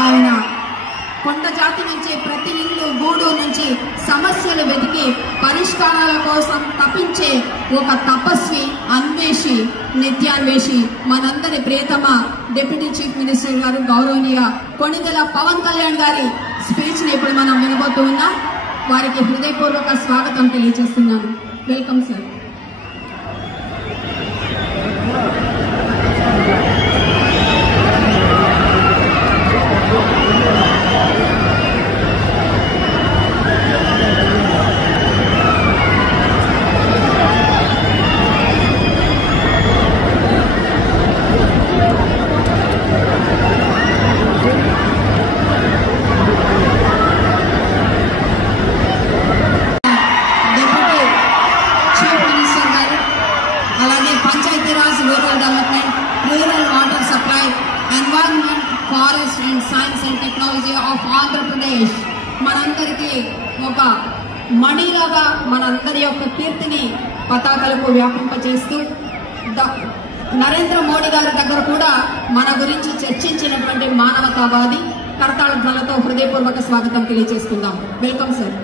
ఆయన కొండ జాతి నుంచి ప్రతి ఇల్లు గూడు నుంచి సమస్యలు వెతికి పరిష్కారాల కోసం తపించే ఒక తపస్వి, అన్వేషి, నిత్యాన్వేషి, మనందరి ప్రియతమ డిప్యూటీ చీఫ్ మినిస్టర్ గారు గౌరవనీయ కొణిదెల పవన్ కళ్యాణ్ గారి స్పీచ్ ని ఇప్పుడు మనం వినబోతూ ఉన్నాం. వారికి హృదయపూర్వక స్వాగతం తెలియజేస్తున్నాను. Welcome sir. Panchayati Raj, rural development, rural water supply, environment, forest and science and technology of Andhra Pradesh మనందరికీ ఒక మణిలాగా మనందరి యొక్క కీర్తిని పతాకలకు వ్యాపింపచేస్తూ నరేంద్ర మోడీ గారి దగ్గర కూడా మన గురించి చర్చించినటువంటి మానవతావాది కరతాళ ధ్వనులతో హృదయపూర్వక స్వాగతం తెలియజేసుకుందాం. Welcome sir.